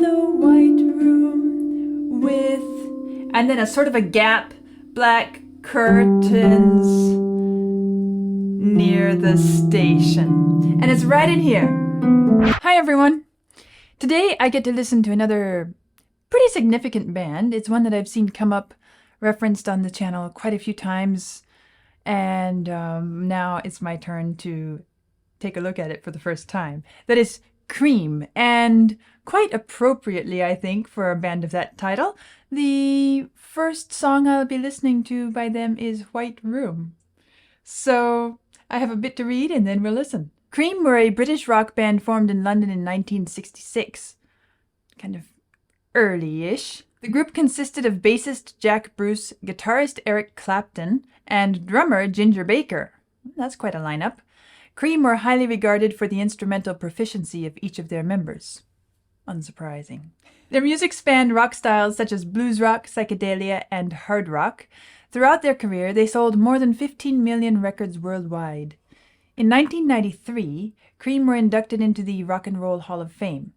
the white room with, and then a sort of a gap, black curtains near the station. And it's right in here. Hi everyone. Today I get to listen to another pretty significant band. It's one that I've seen come up referenced on the channel quite a few times. And now it's my turn to take a look at it for the first time. That is Cream, and quite appropriately, I think, for a band of that title. The first song I'll be listening to by them is White Room. So I have a bit to read and then we'll listen. Cream were a British rock band formed in London in 1966. Kind of early-ish. The group consisted of bassist Jack Bruce, guitarist Eric Clapton, and drummer Ginger Baker. That's quite a lineup. Cream were highly regarded for the instrumental proficiency of each of their members. Unsurprising. Their music spanned rock styles such as blues rock, psychedelia, and hard rock. Throughout their career, they sold more than 15 million records worldwide. In 1993, Cream were inducted into the Rock and Roll Hall of Fame.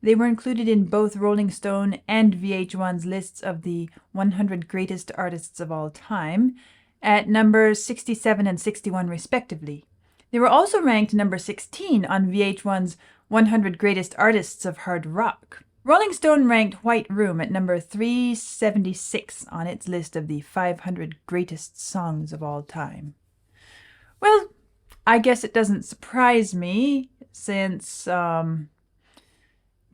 They were included in both Rolling Stone and VH1's lists of the 100 greatest artists of all time, at numbers 67 and 61 respectively. They were also ranked number 16 on VH1's 100 Greatest Artists of Hard Rock. Rolling Stone ranked White Room at number 376 on its list of the 500 Greatest Songs of All Time. Well, I guess it doesn't surprise me, since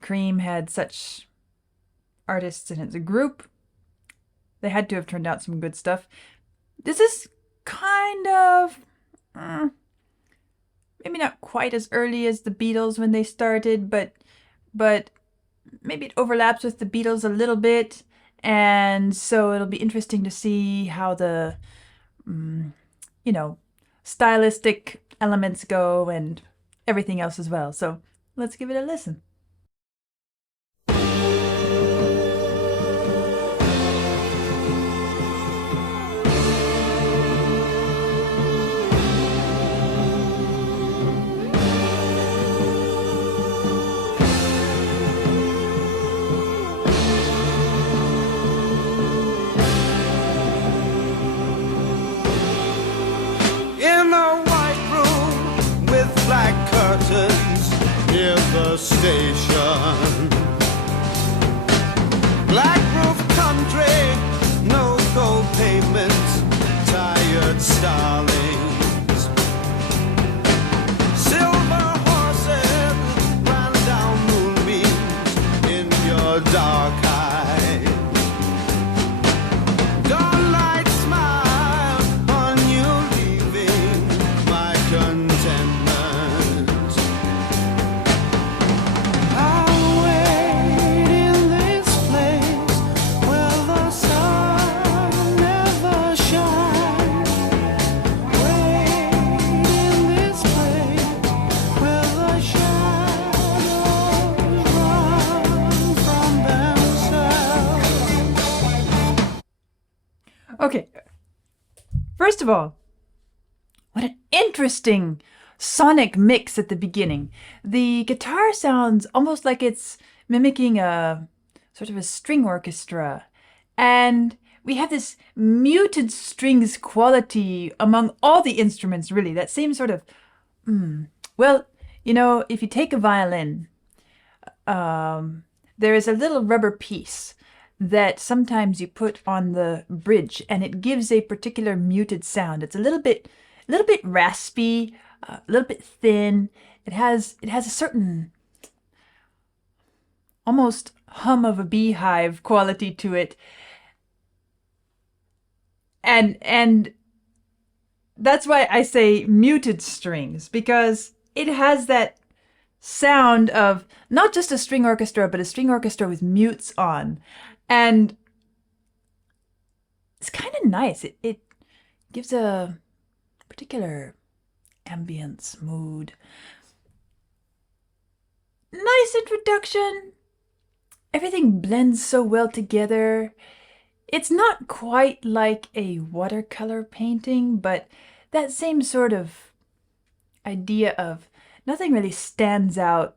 Cream had such artists in its group. They had to have turned out some good stuff. This is kind of... maybe not quite as early as the Beatles when they started, but maybe it overlaps with the Beatles a little bit, and so it'll be interesting to see how the, stylistic elements go and everything else as well. So let's give it a listen. Near the station, black roof country, no gold pavement, tired starlings, silver horses ran down moonbeams in your dark eyes. Dawnlight smile on you, leaving my contentment. Okay, first of all, what an interesting sonic mix at the beginning. The guitar sounds almost like it's mimicking a sort of a string orchestra. And we have this muted strings quality among all the instruments, really. That same sort of, well, if you take a violin, there is a little rubber piece that sometimes you put on the bridge, and it gives a particular muted sound. It's a little bit raspy, a little bit thin. It has a certain almost hum of a beehive quality to it. And that's why I say muted strings, because it has that sound of not just a string orchestra, but a string orchestra with mutes on. And it's kind of nice. It gives a particular ambience, mood. Nice introduction. Everything blends so well together. It's not quite like a watercolor painting, but that same sort of idea of nothing really stands out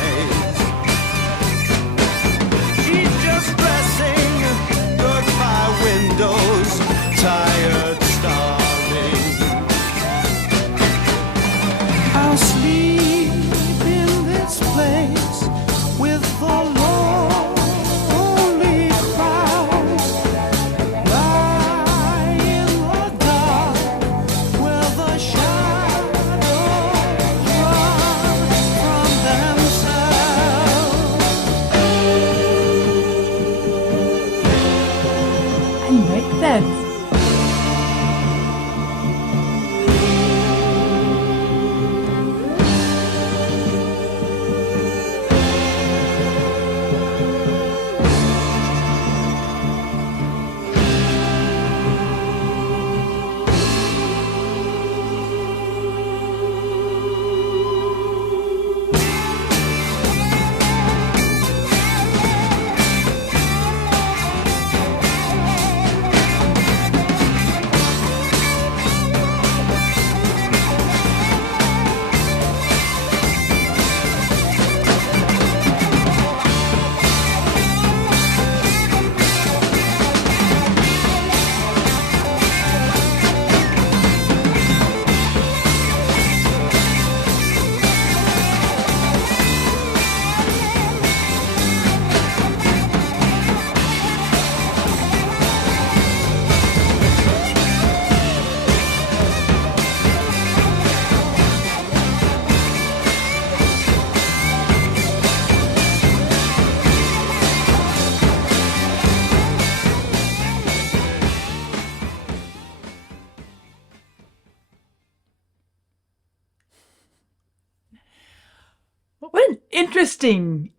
interesting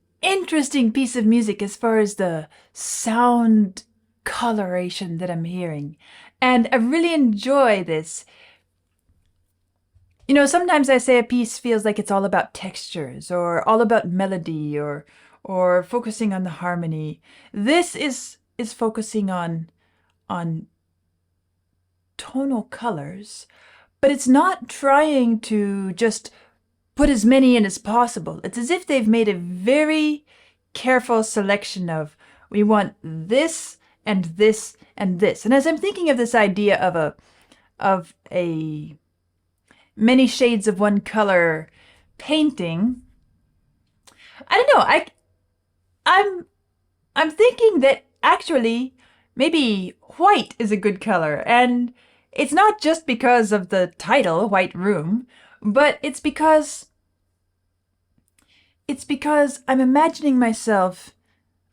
piece of music as far as the sound coloration that I'm hearing. And I really enjoy this. You know, sometimes I say a piece feels like it's all about textures or all about melody or focusing on the harmony. This is focusing on tonal colors, but it's not trying to just put as many in as possible. It's as if they've made a very careful selection of, we want this and this and this. And as I'm thinking of this idea of a many shades of one color painting, I don't know, I'm thinking that actually maybe white is a good color. And it's not just because of the title, White Room, but it's because I'm imagining myself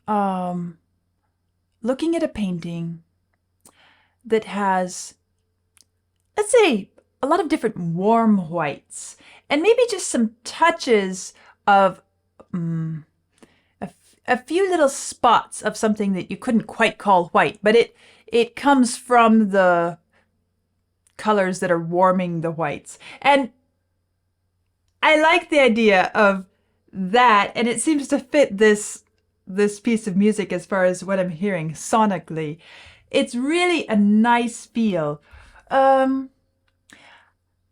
looking at a painting that has, let's say, a lot of different warm whites, and maybe just some touches of a few little spots of something that you couldn't quite call white, but it comes from the colors that are warming the whites. And I like the idea of that, and it seems to fit this piece of music as far as what I'm hearing sonically. It's really a nice feel.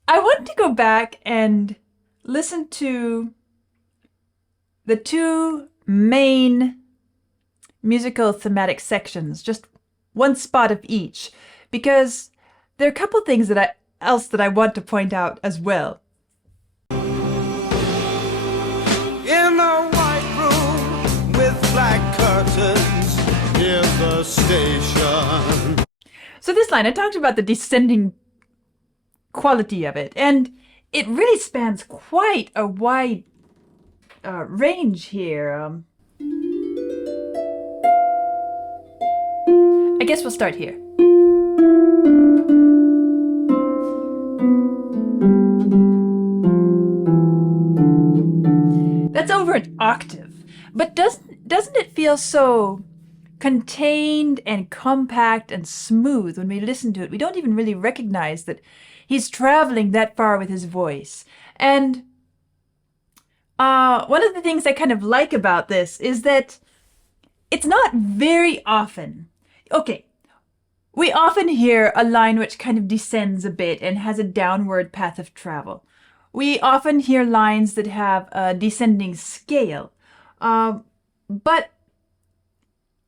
I want to go back and listen to the two main musical thematic sections, just one spot of each, because there are a couple things else that I want to point out as well. In a white room with black curtains near the station. So this line, I talked about the descending quality of it, and it really spans quite a wide range here. I guess we'll start here. That's over an octave, but doesn't it feel so contained and compact and smooth when we listen to it? We don't even really recognize that he's traveling that far with his voice. And one of the things I kind of like about this is that it's not very often. Okay, we often hear a line which kind of descends a bit and has a downward path of travel. We often hear lines that have a descending scale. But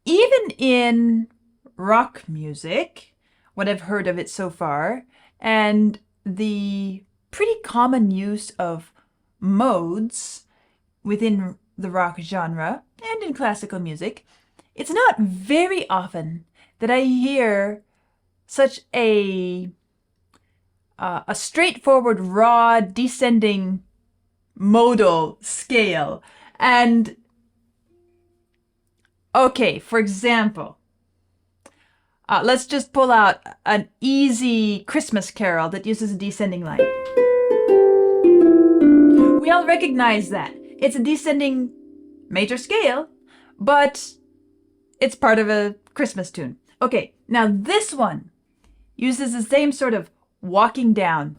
even in rock music, what I've heard of it so far, and the pretty common use of modes within the rock genre and in classical music, it's not very often that I hear such a straightforward, raw, descending modal scale. And okay, for example, let's just pull out an easy Christmas carol that uses a descending line. We all recognize that. It's a descending major scale, but it's part of a Christmas tune. Okay, now this one uses the same sort of walking down.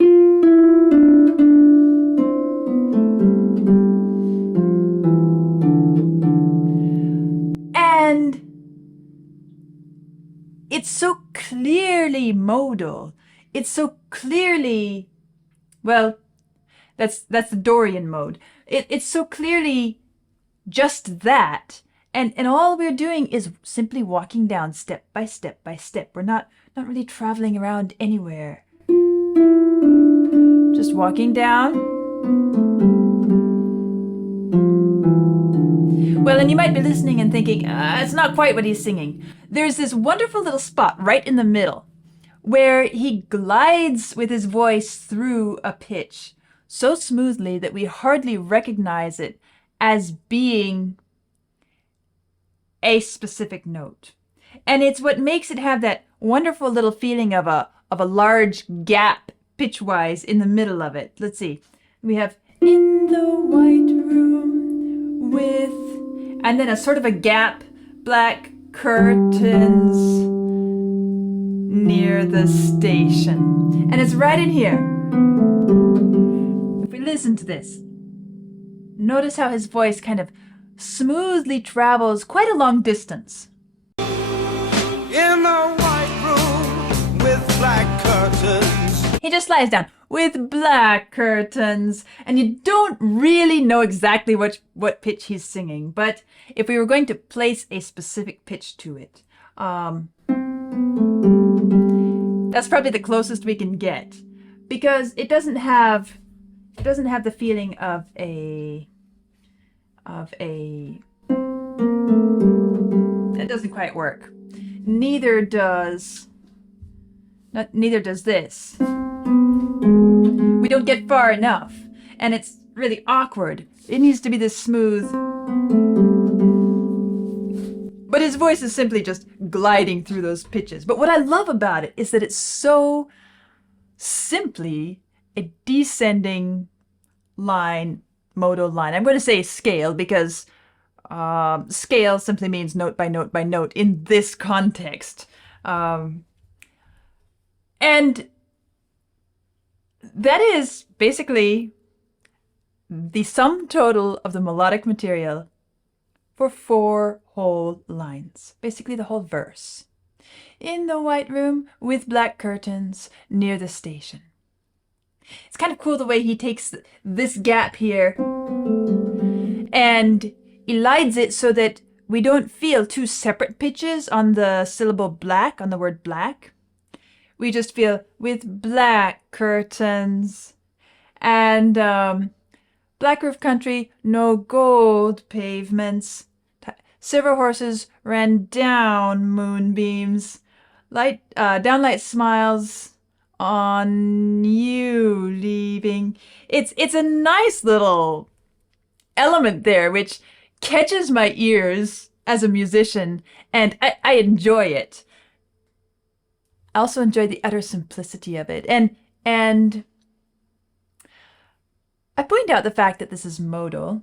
And it's so clearly modal. It's so clearly, well, that's the Dorian mode. It's so clearly just that. And all we're doing is simply walking down step by step by step. We're not really traveling around anywhere. Just walking down. Well, and you might be listening and thinking, it's not quite what he's singing. There's this wonderful little spot right in the middle where he glides with his voice through a pitch so smoothly that we hardly recognize it as being a specific note. And it's what makes it have that wonderful little feeling of a large gap pitch-wise in the middle of it. Let's see. We have in the white room with, and then a sort of a gap, black curtains near the station. And it's right in here. If we listen to this, notice how his voice kind of smoothly travels quite a long distance. In a white room with black curtains. He just lies down with black curtains, and you don't really know exactly what pitch he's singing, but if we were going to place a specific pitch to it, that's probably the closest we can get, because it doesn't have the feeling of a it doesn't quite work. Neither does this. We don't get far enough, and it's really awkward. It needs to be this smooth. But his voice is simply just gliding through those pitches. But what I love about it is that it's so simply a descending line, modal line. I'm going to say scale because scale simply means note by note by note in this context. And that is basically the sum total of the melodic material for 4 whole lines, basically the whole verse. In the white room with black curtains near the station. It's kind of cool the way he takes this gap here and elides it so that we don't feel 2 separate pitches on the syllable black, on the word black. We just feel with black curtains and black roof country, no gold pavements. Silver horses ran down moonbeams, downlight smiles on you leaving. It's a nice little element there, which catches my ears as a musician, and I enjoy it. I also enjoy the utter simplicity of it, and I point out the fact that this is modal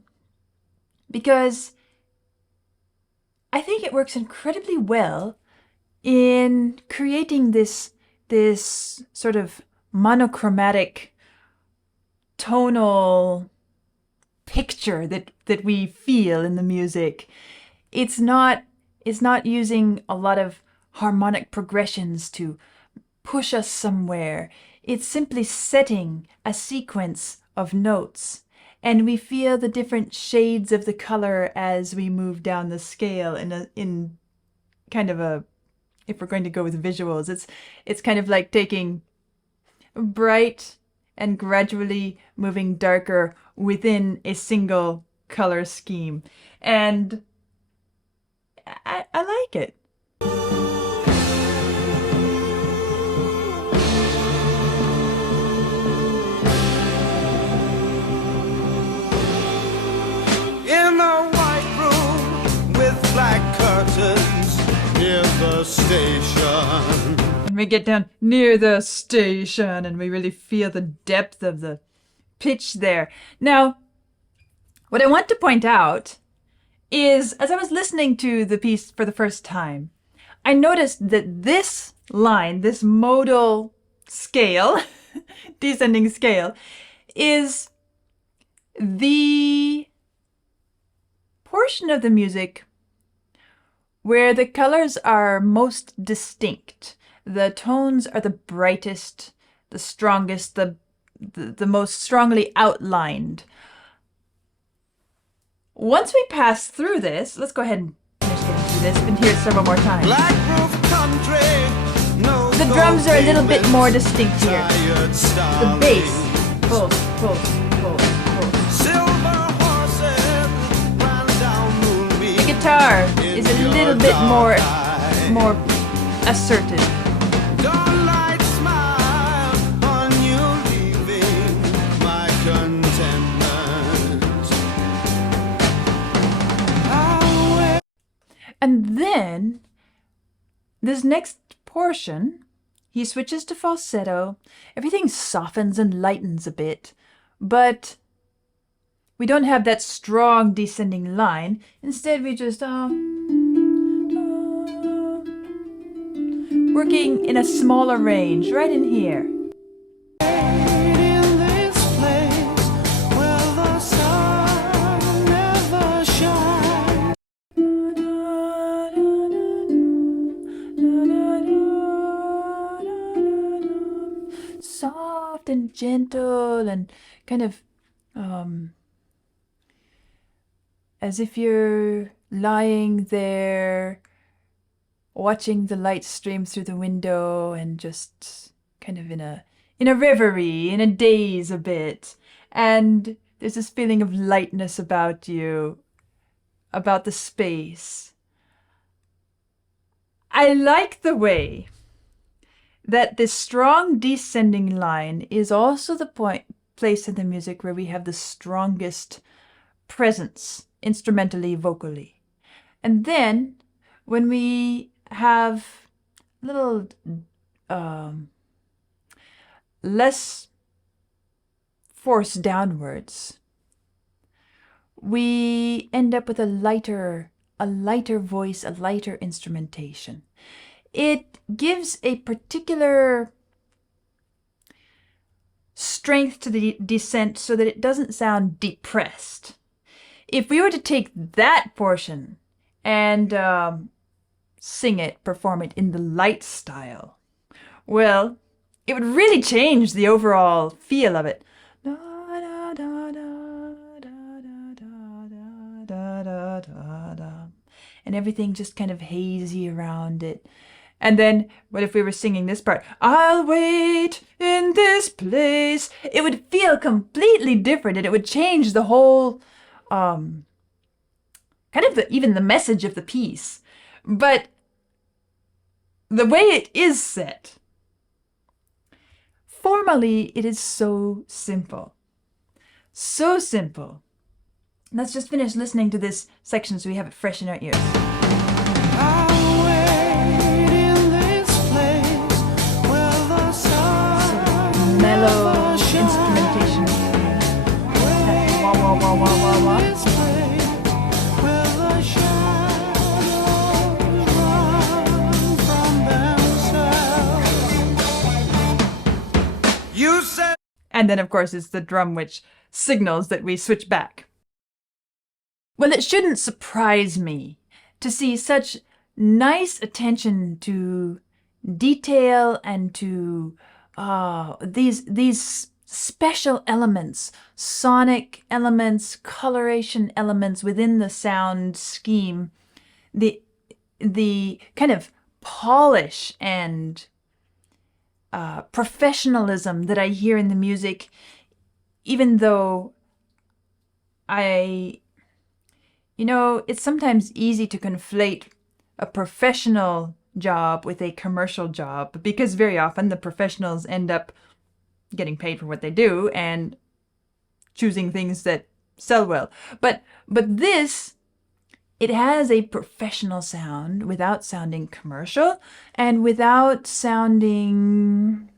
because I think it works incredibly well in creating this sort of monochromatic tonal picture that we feel in the music. It's not using a lot of harmonic progressions to push us somewhere. It's simply setting a sequence of notes, and we feel the different shades of the color as we move down the scale in kind of a, if we're going to go with visuals, it's kind of like taking bright and gradually moving darker within a single color scheme. And I like it. In a white room with black curtains near the station. And we get down near the station and we really feel the depth of the pitch there. Now, what I want to point out is, as I was listening to the piece for the first time, I noticed that this line, this modal scale, descending scale, is the portion of the music where the colors are most distinct. The tones are the brightest, the strongest, the most strongly outlined. Once we pass through this, let's go ahead and finish getting through this and hear it several more times. Black roof country, no The drums are a little bit more distinct here. tired stars. The bass, pulse, pulse, pulse, pulse. Silver horses ran down moonbeams. The guitar is a little bit more assertive. Dawnlight smile on you leaving my contentment. And then, this next portion, he switches to falsetto. Everything softens and lightens a bit, but we don't have that strong descending line. Instead, we just working in a smaller range, right in here. In this place where the sun never shines. Soft and gentle and kind of as if you're lying there watching the light stream through the window and just kind of in a reverie, in a daze a bit. And there's this feeling of lightness about you, about the space. I like the way that this strong descending line is also the place in the music where we have the strongest presence, instrumentally, vocally. And then when we have a little less force downwards, we end up with a lighter voice, a lighter instrumentation. It gives a particular strength to the descent so that it doesn't sound depressed. If we were to take that portion and sing it, perform it in the light style, well, it would really change the overall feel of it. And everything just kind of hazy around it. And then, what if we were singing this part? I'll wait in this place. It would feel completely different, and it would change the whole, kind of even the message of the piece. But the way it is set, formally, it is so simple. So simple. Let's just finish listening to this section so we have it fresh in our ears. I'll wait in this place where the sun Mellow never shines. instrumentation. Wah, wah, wah, wah, wah, wah. This place where the shadows run from themselves. You said. And then, of course, it's the drum which signals that we switch back. Well, it shouldn't surprise me to see such nice attention to detail and to these special elements, sonic elements, coloration elements within the sound scheme, the kind of polish and professionalism that I hear in the music, even though it's sometimes easy to conflate a professional job with a commercial job, because very often the professionals end up getting paid for what they do and choosing things that sell well. But this, it has a professional sound without sounding commercial and without sounding,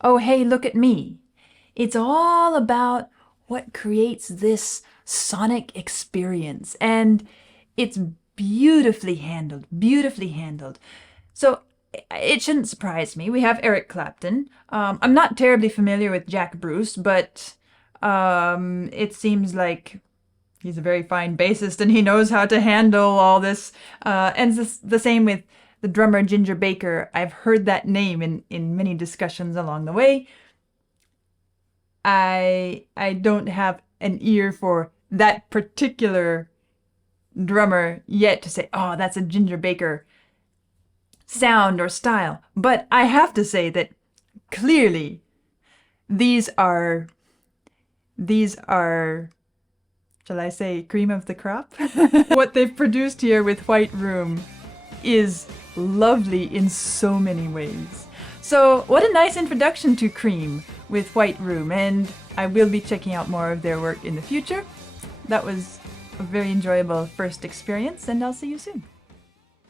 oh, hey, look at me. It's all about what creates this sonic experience, and it's beautifully handled. So it shouldn't surprise me. We have Eric Clapton. I'm not terribly familiar with Jack Bruce, but it seems like he's a very fine bassist and he knows how to handle all this. And it's the same with the drummer Ginger Baker. I've heard that name in many discussions along the way. I don't have an ear for that particular drummer yet to say, oh, that's a Ginger Baker sound or style. But I have to say that clearly these are, shall I say, cream of the crop? What they've produced here with White Room is lovely in so many ways. So what a nice introduction to Cream with White Room, and I will be checking out more of their work in the future. That was a very enjoyable first experience, and I'll see you soon.